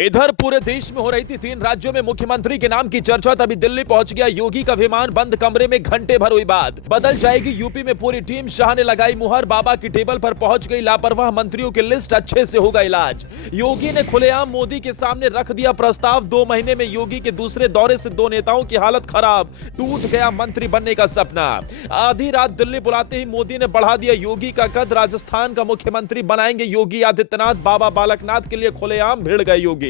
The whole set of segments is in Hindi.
इधर पूरे देश में हो रही थी 3 राज्यों में मुख्यमंत्री के नाम की चर्चा, तभी दिल्ली पहुंच गया योगी का विमान। बंद कमरे में घंटे भर हुई बात। बदल जाएगी यूपी में पूरी टीम, शाह ने लगाई मुहर। बाबा की टेबल पर पहुंच गई लापरवाह मंत्रियों की लिस्ट, अच्छे से होगा इलाज। योगी ने खुलेआम मोदी के सामने रख दिया प्रस्ताव। 2 महीने में योगी के दूसरे दौरे से 2 नेताओं की हालत खराब, टूट गया मंत्री बनने का सपना। आधी रात दिल्ली बुलाते ही मोदी ने बढ़ा दिया योगी का कद। राजस्थान का मुख्यमंत्री बनाएंगे योगी आदित्यनाथ। बाबा बालकनाथ के लिए खुलेआम भिड़ गए योगी।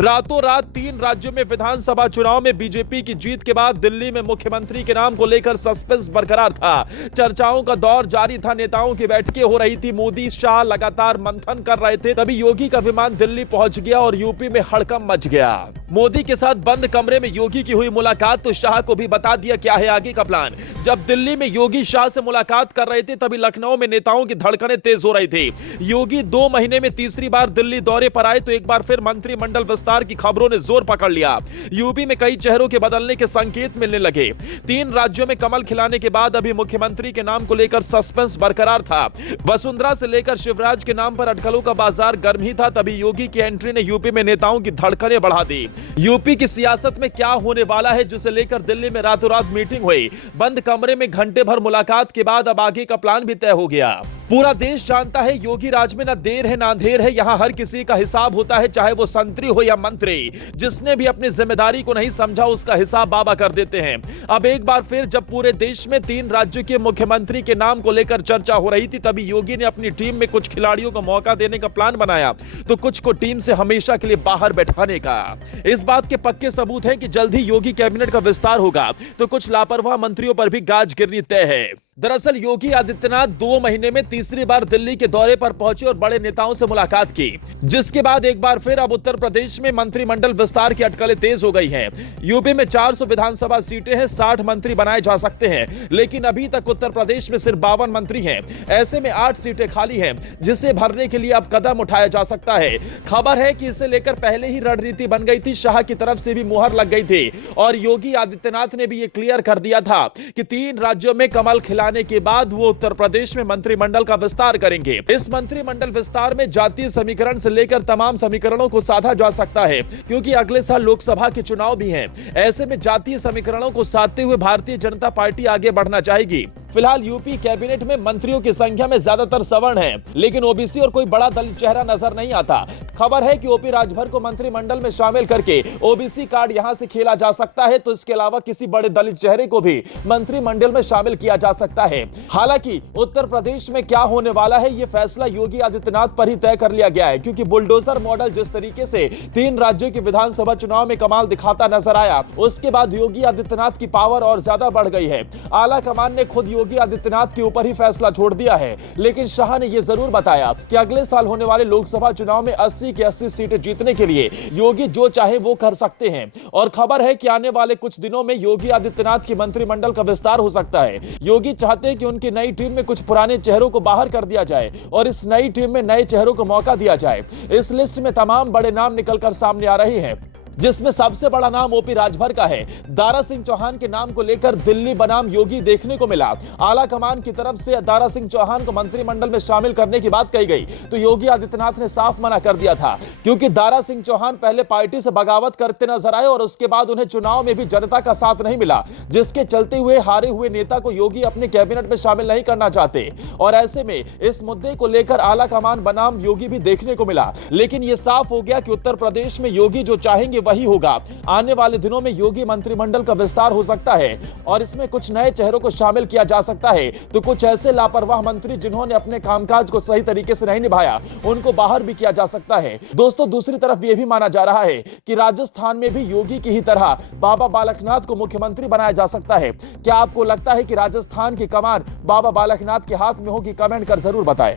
रातों रात 3 राज्यों में विधानसभा चुनाव में बीजेपी की जीत के बाद दिल्ली में मुख्यमंत्री के नाम को लेकर सस्पेंस बरकरार था। चर्चाओं का दौर जारी था, नेताओं की बैठकें हो रही थी, मोदी शाह लगातार मंथन कर रहे थे। तभी योगी का विमान दिल्ली पहुंच गया और यूपी में हड़कंप मच गया। मोदी के साथ बंद कमरे में योगी की हुई मुलाकात, तो शाह को भी बता दिया क्या है आगे का प्लान। जब दिल्ली में योगी शाह से मुलाकात कर रहे थे, तभी लखनऊ में नेताओं की धड़कनें तेज हो रही थी। योगी 2 महीने में तीसरी बार दिल्ली दौरे पर आए तो एक बार फिर मंत्रिमंडल विस्तार की खबरों ने जोर पकड़ लिया। यूपी में कई चेहरों के बदलने के संकेत मिलने लगे। 3 राज्यों में कमल खिलाने के बाद अभी मुख्यमंत्री के नाम को लेकर सस्पेंस बरकरार था। वसुंधरा से लेकर शिवराज के नाम पर अटकलों का बाजार गर्म ही था। तभी योगी की एंट्री ने यूपी में नेताओं की धड़कनें बढ़ा दी। यूपी की सियासत में क्या होने वाला है, जिसे लेकर दिल्ली में रातों रात मीटिंग हुई। बंद कमरे में घंटे भर मुलाकात के बाद अब आगे का प्लान भी तय हो गया। पूरा देश जानता है योगी राज में ना देर है ना अंधेर है। यहां हर किसी का हिसाब होता है, चाहे वो संतरी हो या मंत्री। जिसने भी अपनी जिम्मेदारी को नहीं समझा, उसका हिसाब बाबा कर देते हैं। अब एक बार फिर जब पूरे देश में 3 राज्यों के मुख्यमंत्री के नाम को लेकर चर्चा हो रही थी, तभी योगी ने अपनी टीम में कुछ खिलाड़ियों को मौका देने का प्लान बनाया, तो कुछ को टीम से हमेशा के लिए बाहर बैठाने का। इस बात के पक्के सबूत हैं कि जल्द ही योगी कैबिनेट का विस्तार होगा, तो कुछ लापरवाह मंत्रियों पर भी गाज गिरनी तय है। दरअसल योगी आदित्यनाथ 2 महीने में तीसरी बार दिल्ली के दौरे पर पहुंचे और बड़े नेताओं से मुलाकात की, जिसके बाद एक बार फिर अब उत्तर प्रदेश में मंत्रिमंडल विस्तार की अटकलें तेज हो गई हैं। यूपी में 400 विधानसभा सीटें हैं, 60 मंत्री बनाए जा सकते हैं, लेकिन अभी तक उत्तर प्रदेश में सिर्फ 52 मंत्री हैं। ऐसे में 8 सीटें खाली हैं, जिसे भरने के लिए अब कदम उठाया जा सकता है। खबर है कि इसे लेकर पहले ही रणनीति बन गई थी, शाह की तरफ से भी मुहर लग गई थी और योगी आदित्यनाथ ने भी ये क्लियर कर दिया था कि 3 राज्यों में कमल खिलाने के बाद वो उत्तर प्रदेश में मंत्रिमंडल का विस्तार करेंगे। इस मंत्रिमंडल विस्तार में जातीय समीकरण से लेकर तमाम समीकरणों को साधा जा सकता है, क्योंकि अगले साल लोकसभा के चुनाव भी हैं। ऐसे में जातीय समीकरणों को साधते हुए भारतीय जनता पार्टी आगे बढ़ना चाहेगी। फिलहाल यूपी कैबिनेट में मंत्रियों की संख्या में ज्यादातर सवर्ण हैं, लेकिन ओबीसी और कोई बड़ा दलित चेहरा नजर नहीं आता। खबर है कि ओपी राजभर को मंत्रिमंडल में शामिल करके ओबीसी कार्ड यहां से खेला जा सकता है, तो इसके अलावा किसी बड़े दलित चेहरे को भी मंत्रिमंडल में शामिल किया जा सकता है। हालांकि उत्तर प्रदेश में क्या होने वाला है, यह फैसला योगी आदित्यनाथ पर ही तय कर लिया गया है, क्योंकि बुलडोजर मॉडल जिस तरीके से 3 राज्यों के विधानसभा चुनाव में कमाल दिखाता नजर आया, उसके बाद योगी आदित्यनाथ की पावर और ज्यादा बढ़ गई है। आला कमान ने खुद योगी आदित्यनाथ के ऊपर ही फैसला छोड़ दिया है, लेकिन शाह ने यह जरूर बताया कि अगले साल होने वाले लोकसभा चुनाव में 80 की 80 सीटें जीतने के लिए योगी जो चाहे वो कर सकते हैं। और खबर है कि आने वाले कुछ दिनों में योगी आदित्यनाथ की मंत्रिमंडल का विस्तार हो सकता है। योगी चाहते हैं कि उनकी नई टीम में कुछ पुराने चेहरों को बाहर कर दिया जाए और इस नई टीम में नए चेहरों को मौका दिया जाए। इस लिस्ट में तमाम बड़े नाम निकलकर सामने आ रहे हैं, जिसमें सबसे बड़ा नाम ओपी राजभर का है। दारा सिंह चौहान के नाम को लेकर दिल्ली बनाम योगी देखने को मिला। आला कमान की तरफ से दारा सिंह चौहान को मंत्रिमंडल में शामिल करने की बात कही गई, तो योगी आदित्यनाथ ने साफ मना कर दिया था, क्योंकि दारा सिंह चौहान पहले पार्टी से बगावत करते नजर आए और उसके बाद उन्हें चुनाव में भी जनता का साथ नहीं मिला, जिसके चलते हुए हारे हुए नेता को योगी अपने कैबिनेट में शामिल नहीं करना चाहते। और ऐसे में इस मुद्दे को लेकर आला कमान बनाम योगी भी देखने को मिला। लेकिन यह साफ हो गया कि उत्तर प्रदेश में योगी जो चाहेंगे वही होगा। आने वाले दिनों में योगी मंत्रिमंडल का विस्तार हो सकता है और इसमें कुछ नए चेहरों को शामिल किया जा सकता है, तो कुछ ऐसे लापरवाह मंत्री जिन्होंने अपने कामकाज को सही तरीके से नहीं निभाया, उनको बाहर भी किया जा सकता है। दोस्तों, दूसरी तरफ यह भी माना जा रहा है कि राजस्थान में भी योगी की ही तरह बाबा बालकनाथ को मुख्यमंत्री बनाया जा सकता है। क्या आपको लगता है कि राजस्थान की कमान बाबा बालकनाथ के हाथ में होगी? कमेंट कर जरूर बताएं।